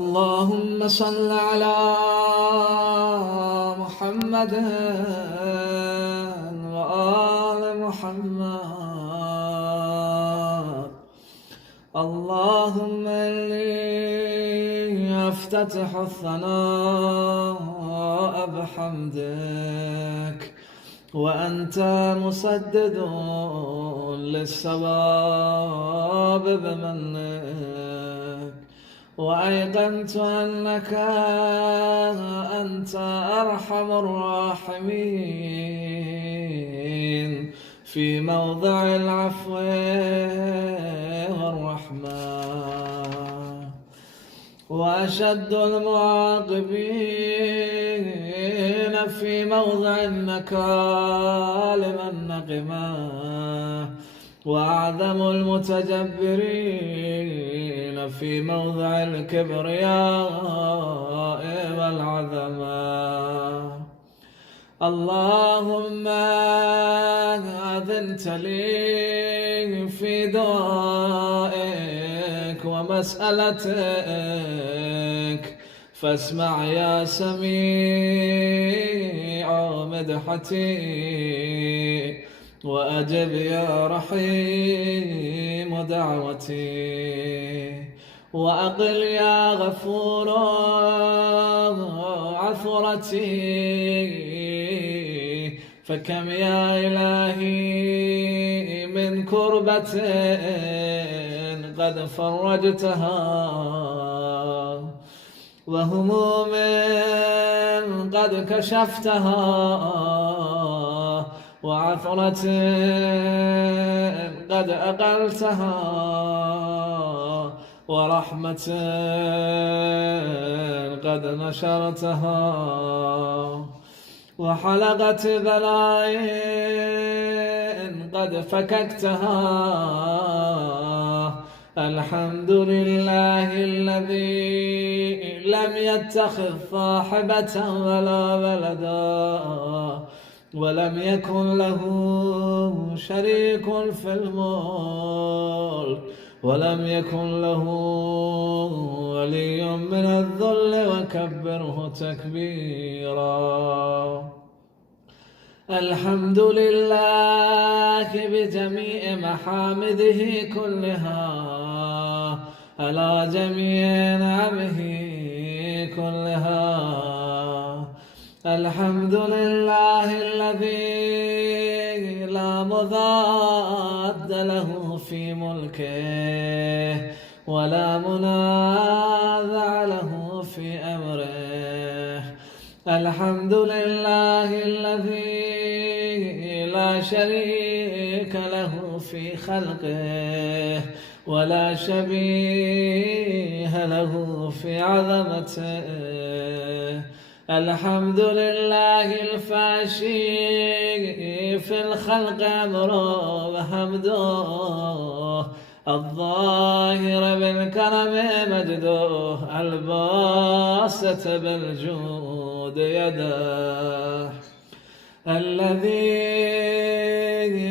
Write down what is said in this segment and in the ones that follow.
اللهم صل على محمد وآل محمد. اللهم إني أفتتح الثناء بحمدك وأنت مسدد للصواب بمنك، وأيقنت أنك أنت أرحم الراحمين في موضع العفو والرحمة، وأشد المعاقبين في موضع النكال والنقمة، وأعظم المتجبرين في موضع الكبرياء والعظمة. اللهم أذنت لي في دعائك ومسألتك، فاسمع يا سميع مدحتي، وأجب يا رحيم دعوتي، وأقل يا غفور عثرتي، فكم يا إلهي من كربة قد فرجتها، وهموم قد كشفتها، وعثرة قد أقلتها، ورحمة قد نشرتها، وحلقة بلاء قد فككتها. الحمد لله الذي لم يتخذ صاحبة ولا ولدا، ولم يكن له شريك في الملك، ولم يكن له ولي من الذل، وكبره تكبيرا. الحمد لله بجميع محامده كلها، على جميع نعمه كلها. الحمد لله الذي لا مضاد له في ملكه، ولا منازع له في أمره. الحمد لله الذي لا شريك له في خلقه، ولا شبيه له في عظمته. الحمد لله الفاشي في الخلق أمره وحمده، الظاهر بالكرم مجده، الباسط بالجود يده، الذي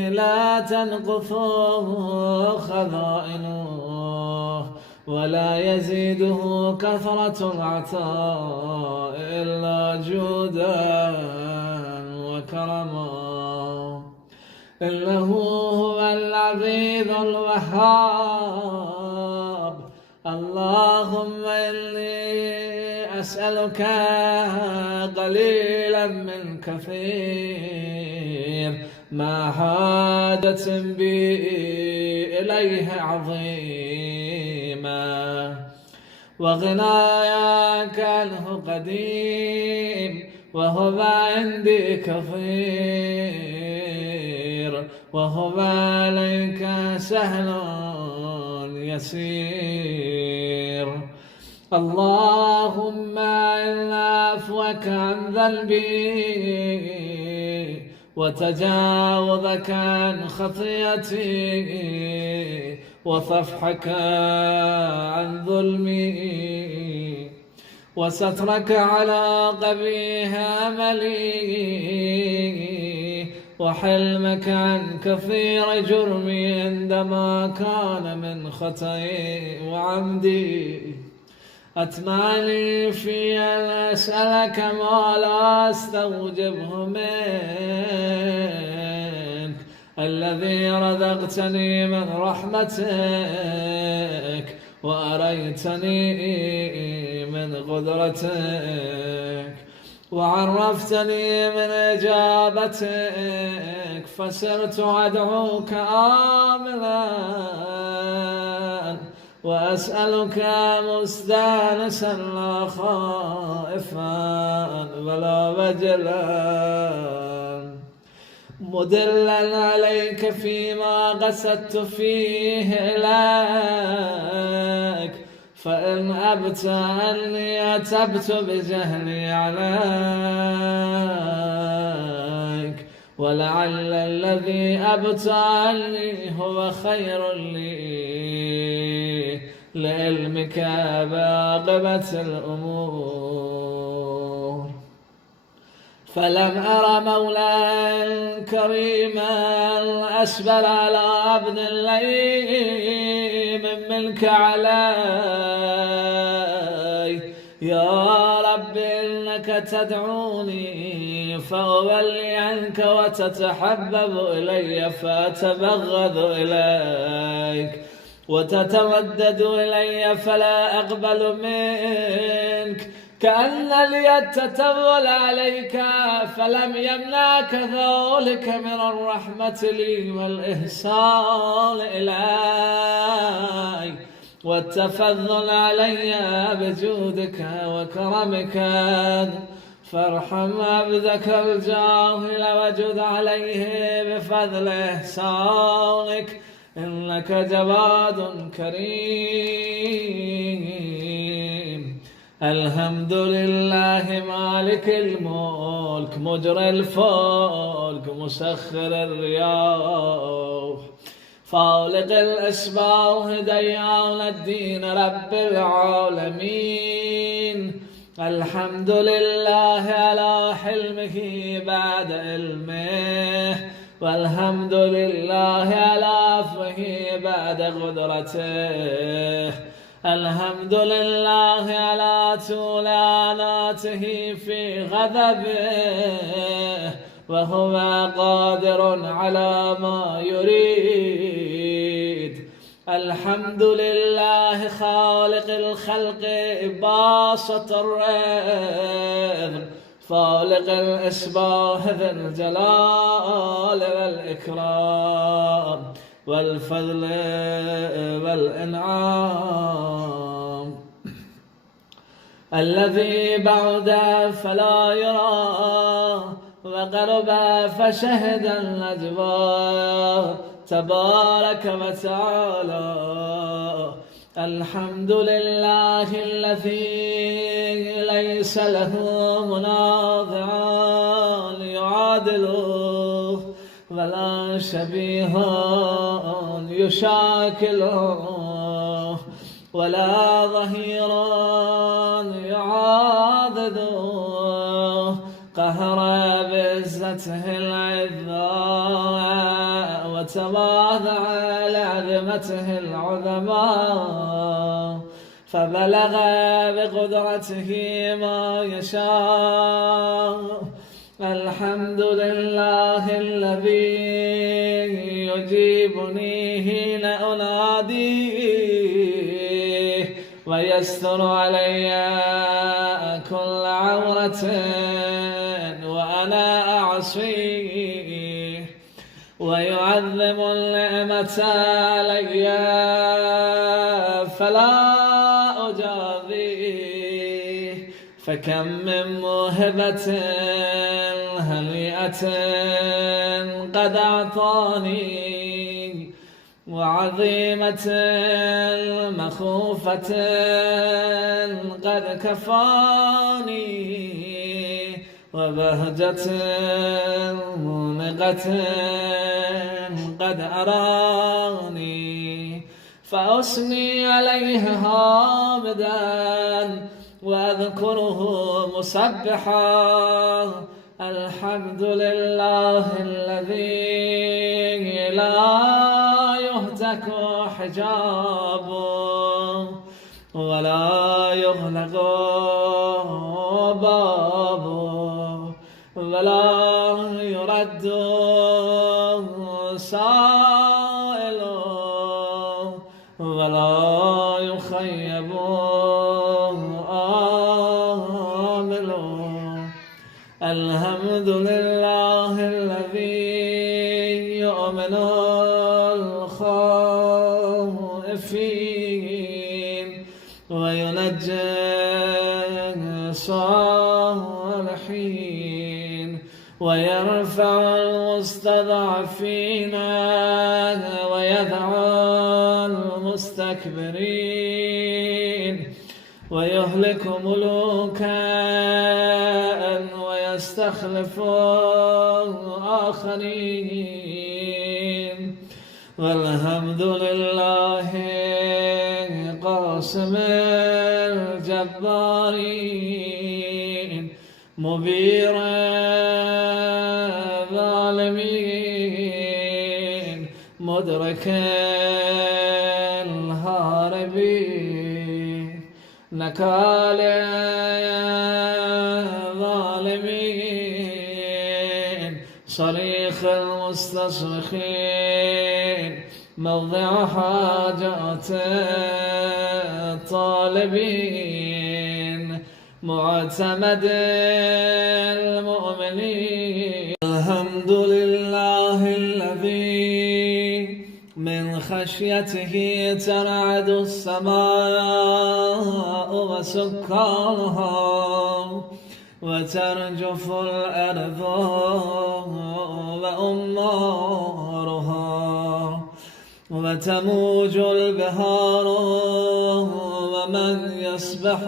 لا تنقصه خزائنه، ولا يزيده كثرة العطاء إلا جودا وكرما. إنه هو العزيز الوهاب. اللهم إني أسألك قليلا من كثير، ما حاجة بي إليه عظيما، وغناياك عنه قديم، وهو عندي كثير، وهو عليك سهل يسير. اللهم إن عفوك عن ذنبي، وتجاوزك عن خطيئتي، وصفحك عن ظلمي، وسترك على قبيح عملي، وحلمك عن كثير جرمي عندما كان من خطئي وعمدي. أتماني في أن أسألك ما لا أستوجبه منك، الذي رزقتني من رحمتك وأريتني من قدرتك وعرفتني من إجابتك، فسرت أدعوك آمنا وأسألك مستانسا لا خائفا ولا وجلا، مدلا عليك فيما قصدت فيه إليك، فإن أبت أني أتبت بجهلي عليك، ولعل الذي أبت عني هو خير لي لعلمك بعاقبة الأمور. فلم أر مولا كريما أسبل على عبد لئيم منك علي، يا رب إنك تدعوني فأولي عنك وتتحبب إلي فأتبغض إليك، وتتودد إلي فلا أقبل منك، كأن اليد تتول عليك فلم يمنعك ذلك من الرحمة لي والإحسان إلي والتفضل علي بجودك وكرمك، فارحم عبدك الجاهل وجد عليه بفضل إحسانك، إنك جواد كريم. الحمد لله مالك الملك مجري الفلك مسخر الرياح فالق الأسباب ديان الدين رب العالمين. الحمد لله على حلمه بعد علمه، والحمد لله على عفوه بعد قدرته، الحمد لله على طول آناته في غضبه وهو قادر على ما يريد. الحمد لله خالق الخلق باسط الرزق فالق الإصباح ذي الجلال والإكرام والفضل والإنعام، الذي بعد فلا يرى وقرب فشهد النجوى تبارك وتعالى. الحمد لله الذي ليس له منازع يعادله ولا شبيه يشاكله ولا ظهير يعاضده، قهر بعزته العظام وتواضع لعظمته العظمى، فبلغ بقدرته ما يشاء. الحمد لله الذي يجيبني حين أناديه ويستر علي كل عورة وأنا أعصيه، ويعظم النعمة علي فلا أجازيه، فكم من موهبة هنيئة قد أعطاني، وعظيمة مخوفة قد كفاني، وبهجة مونقة قد أراني، فأثني عليه حامدا وأذكره مسبحا. الحمد لله الذي لا يهتك حجابه ولا يغلق بابه ولا يرد سائله ولا يخيب آمله. الحمد لله الذي يؤمن الخائفين وينجي الصالحين ويرفع المستضعفين ويدعو المستكبرين ويهلك ملوكا ويستخلف آخرين. والحمد لله قاسم الجبارين مبير الظالمين مدرك الهاربين نكال الظالمين صريخ المستصرخين موضع حاجات الطالبين معتمد المؤمنين. الحمد لله الذي من خشيته ترعد السماء وسكانها وترجف الأرض وأمارها وتموج البحار ومن يسبح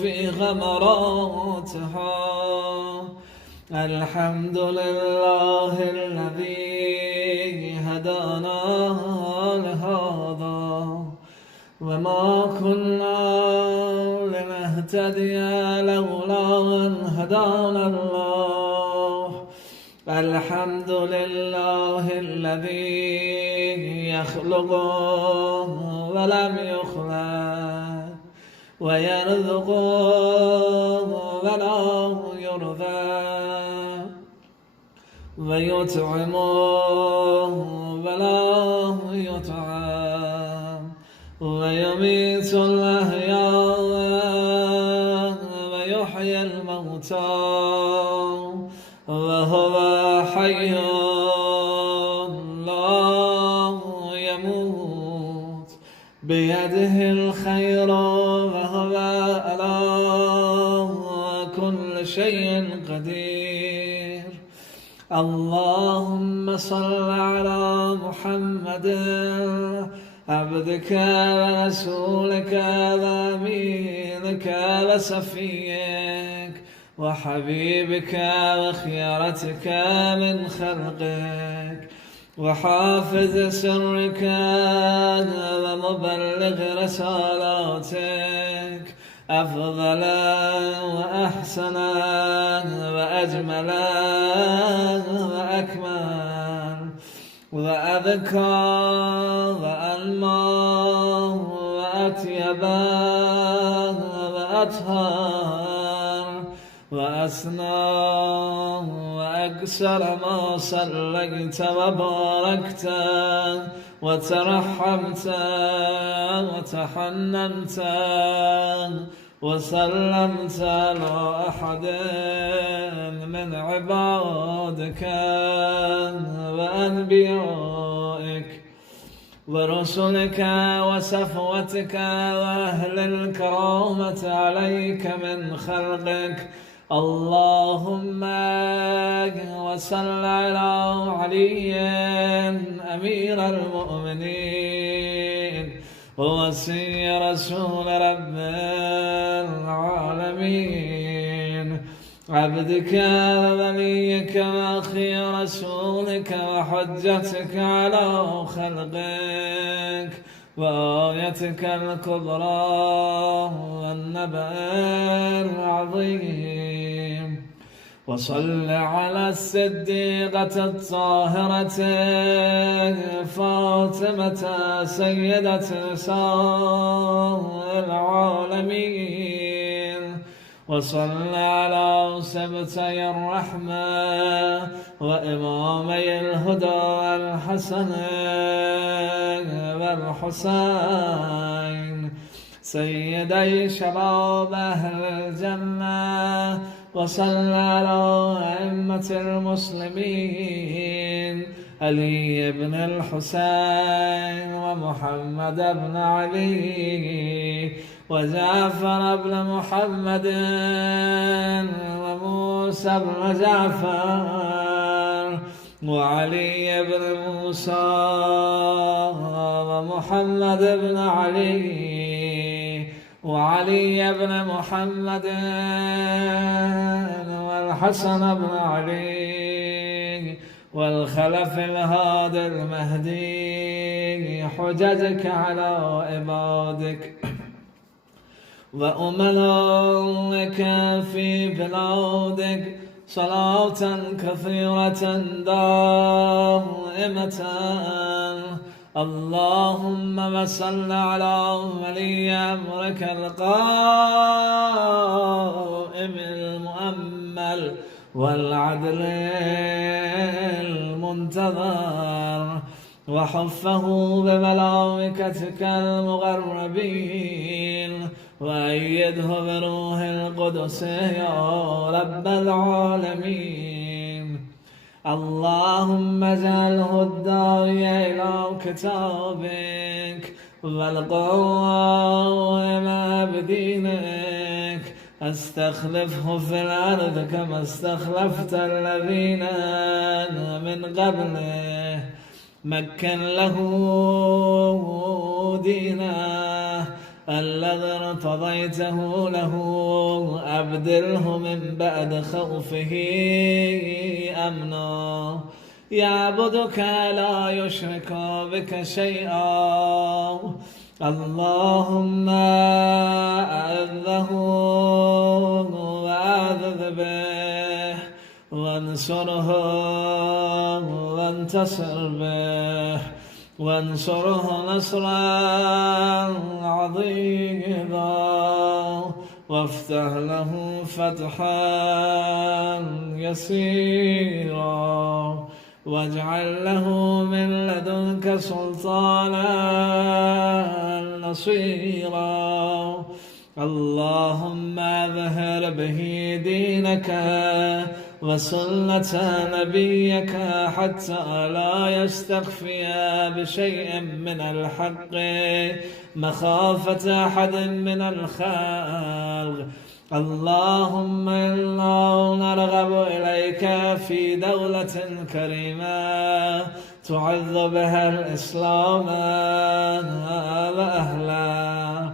في غمراتها. الحمد لله الذي هدانا لهذا وما كنا لنهتدي لولا أن هدانا الله. الحمد لله الذي يخلق ولم يخلق ويرزق ولا يرزق ويطعم ولا يطعم ويميت الأحياء ويحيي الموتى وهو حي لا يموت بيده الخير وهو على كل شيء قدير. اللهم صل على محمد عبدك ورسولك وأمينك وصفيك وحبيبك وخيرتك من خلقك وحافظ سرك ومبلغ رسالاتك أفضل وأحسن وأجمل وأكمل وأذكى وأنمى وأطيب وأطهر وأسنى وأكثر ما صليت وباركت وترحمت وتحننت وسلمت على أحد من عبادك وأنبيائك ورسلك وصفوتك وأهل الكرامة عليك من خلقك. اللهم وصل على علي أمير المؤمنين ووصي رسول رب العالمين عبدك ووليك وأخي رسولك وحجتك على خلقك وآيتك الكبرى والنبأ العظيم وصل على الصديقة الطاهرة فاطمة سيدة نساء العالمين، وصل على سبتي الرحمة وإمامي الهدى الحسن والحسين سيدي شباب أهل الجنة، وصل على أئمة المسلمين علي بن الحسين ومحمد بن علي وجعفر بن محمد وموسى بن جعفر وعلي بن موسى ومحمد بن علي وعلي بن محمد والحسن بن علي والخلف الهادي المهدي حججك على عبادك وأملائك في بلادك صلاة كثيرة دائمة. اللهم صل على ولي أمرك القائم المؤمل والعدل المنتظر، وحفه بملائكتك المغربين، وأيده بروح القدس يا رب العالمين. اللهم اجعله الداعي إلى كتابك والقائم بدينك، استخلفه في الأرض كما استخلفت الذين من قبله، مكن له دينه الذي ارتضيته له، أبدله من بعد خوفه أمنا، يعبدك لا يشرك بك شيئا. اللهم أعذه وأعذذ به وانصره وانتصر به، وانصره نصرا عظيما، وافتح له فتحا يسيرا، واجعل له من لدنك سلطانا نصيرا. اللهم اظهر به دينك وسنة نبيك حتى لا يستخفي بشيء من الحق مخافة أحد من الخلق. اللهم إنا نرغب إليك في دولة كريمة تعز بها الإسلام وأهله،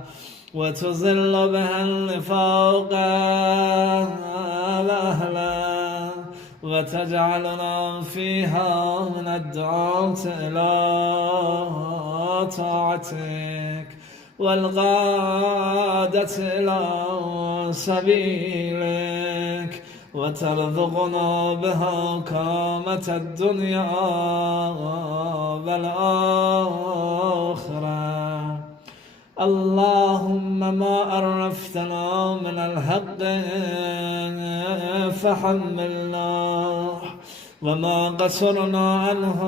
وتذل بها النفاق وأهله، وتجعلنا فيها من الدعاة إلى طاعتك والقادة إلى سبيلك، وترزقنا بها كامة الدنيا والآخرة. اللهم ما عرفتنا من الحق فحملنا، وما قصرنا عنه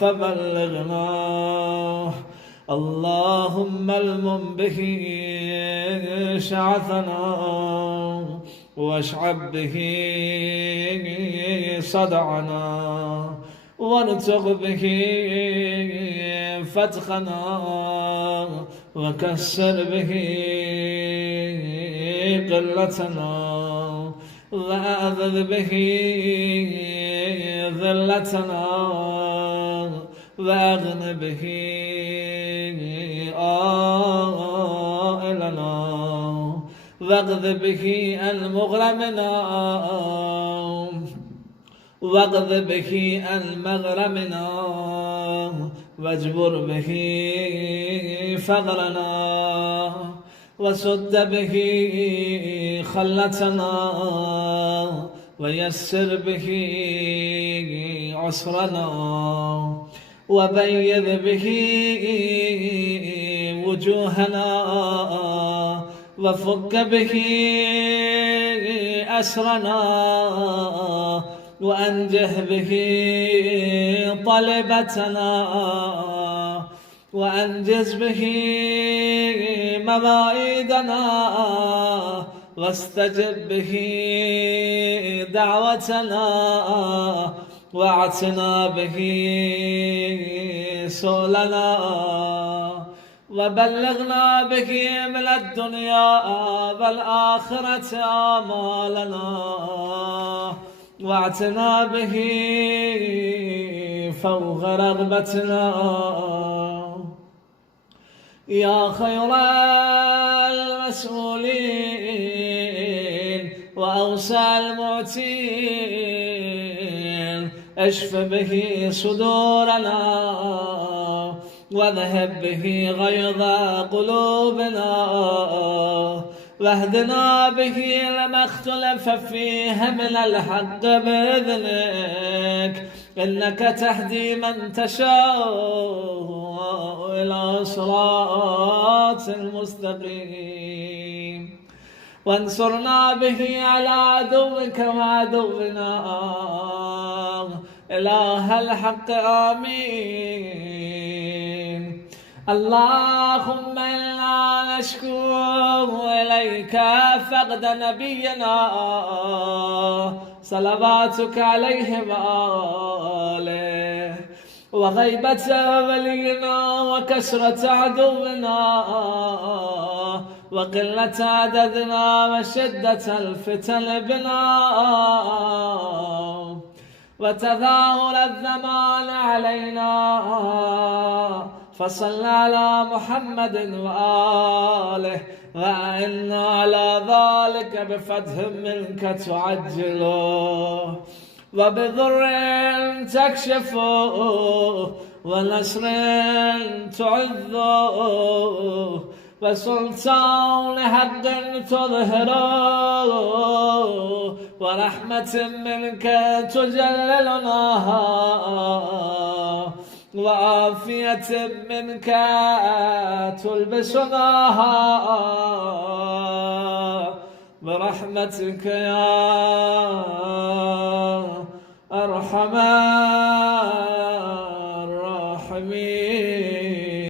فبلغنا. اللهم المم به شعثنا، واشعب به صدعنا، وارتق به فتخنا، وكسر به قلتنا، وأذذ به ذلتنا، وأغن به آئلنا، واغذ به المغرمنا، واغذ به المغرمنا، واجبر به فغرنا، وسد به خلتنا ويسر به عسرنا وبيض به وجوهنا وفك به أسرنا وأنجه به طلبتنا وأنجز به مواعيدنا واستجب به دعوتنا واعتنا به سؤلنا وبلغنا به من الدنيا والآخرة آمالنا واعتنا به فوق رغبتنا يا خير المسؤولين وأوسع المعتين اشف به صدورنا واذهب به غيظ قلوبنا واهدنا به لما اختلف فيه من الحق بإذنك إنك تهدي من تشاء إلى صراط المستقيم وانصرنا به على عدوك وعدونا إله الحق آمين اللهم إنا نشكو إليك فقد نبينا صلواتك عليه وآله وغيبة ولينا وكسرة عدونا وقلة عددنا وشدة الفتن بنا وتظاهر الزمان علينا فصل على محمد وآله وإنا على ذلك بفتح منك تعجله وبضر تكشفه ونصر تعذه وسلطان حق تظهره ورحمة منك تجللناها وعافية منك تلبسناها برحمتك يا أرحم